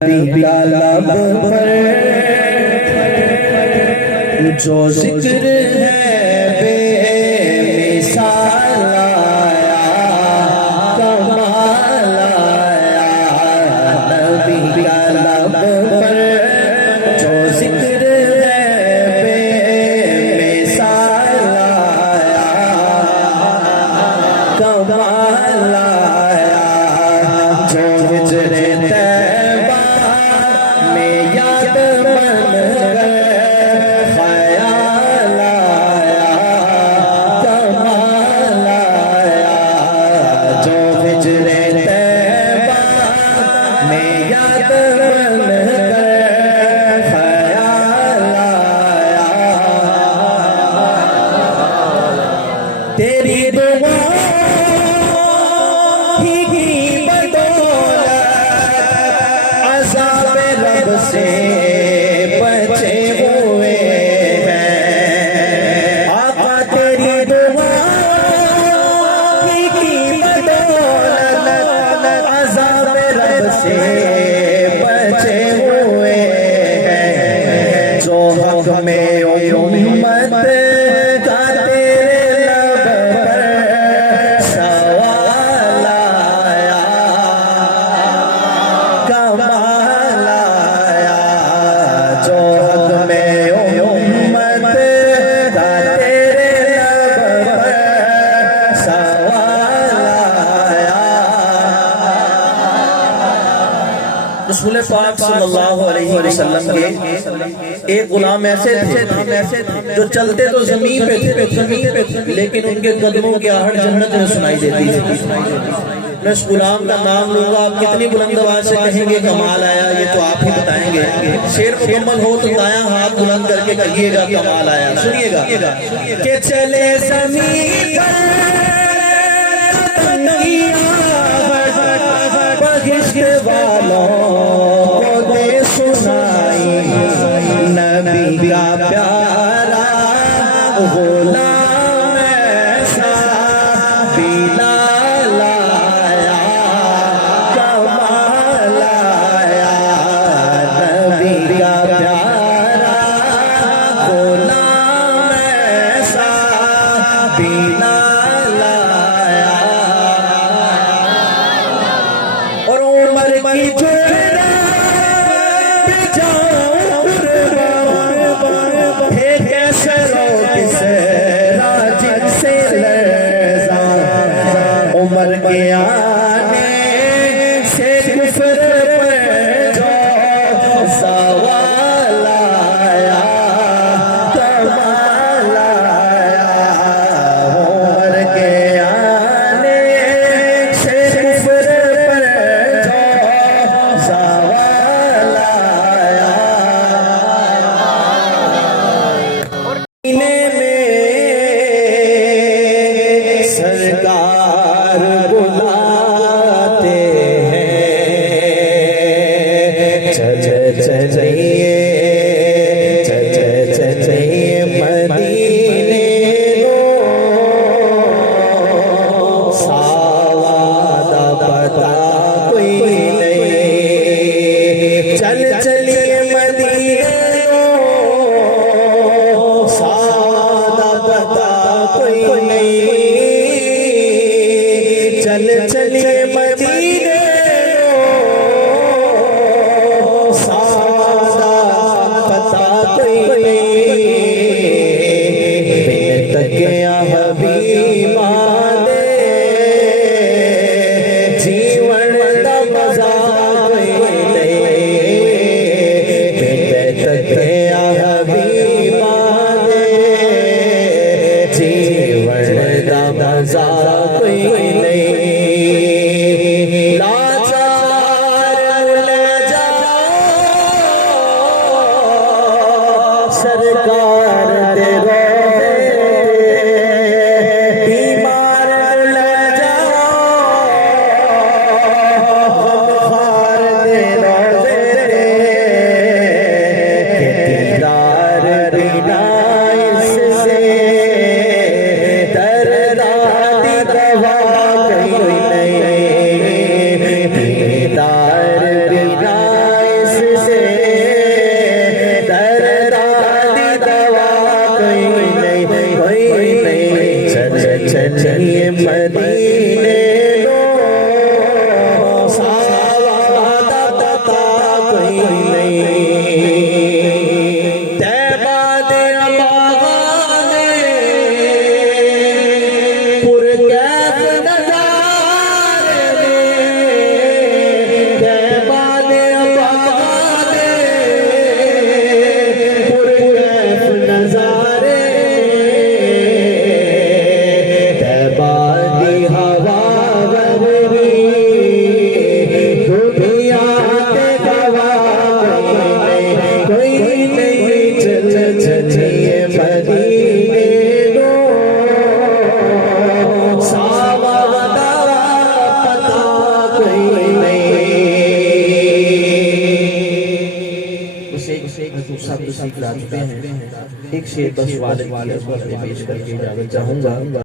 का लब पर जो जिक्र है बेमिसाल आया, कमाल आया। नबी का लब पर जो जिक्र है बेमिसाल आया, कमाल आया। जो हिजरे तेरी दुआ ही की बदौलत अज़ाब रब से बचे हुए हैं। आका तेरी दुआ ही की बदौलत अज़ाब रब से बचे हुए हैं। जो हक में उम्मत रसूल पाक सल्लल्लाहु अलैहि वसल्लम के एक गुलाम ऐसे थे जो चलते तो जमीन पे थे, लेकिन उनके कदमों की आहट जन्नत में सुनाई देती थी। मैं इस गुलाम का नाम लूंगा, आप कितनी बुलंद आवाज से कहेंगे कमाल आया, ये तो आप ही बताएंगे। शेर मुकम्मल हो तो दायां हाथ बुलंद करके कहिएगा कमाल आया। सुनिएगा कि चले ज़मीन वालों को दे सुनाई, नबी का प्यारा गुलाम ऐसा बिलाल आया, कमाल आया। नबी का प्यारा गुलाम ऐसा बिलाल आया। और उमर की उमर के आने से कुफर पर जो सवाल आया, कमाल आया। उमर के आने से कुफर पर जो सवाल आया। में सरकार बुलाते हैं, चलिए मदीने लो, सावादा पता कोई नहीं। चलिए मदीने लो, सावादा पता कोई नहीं। चलिए मदीने लो, सादा दूसरा सीख ला चुके हैं। एक शेर बस वाले पेश करके इजाजत चाहूंगा।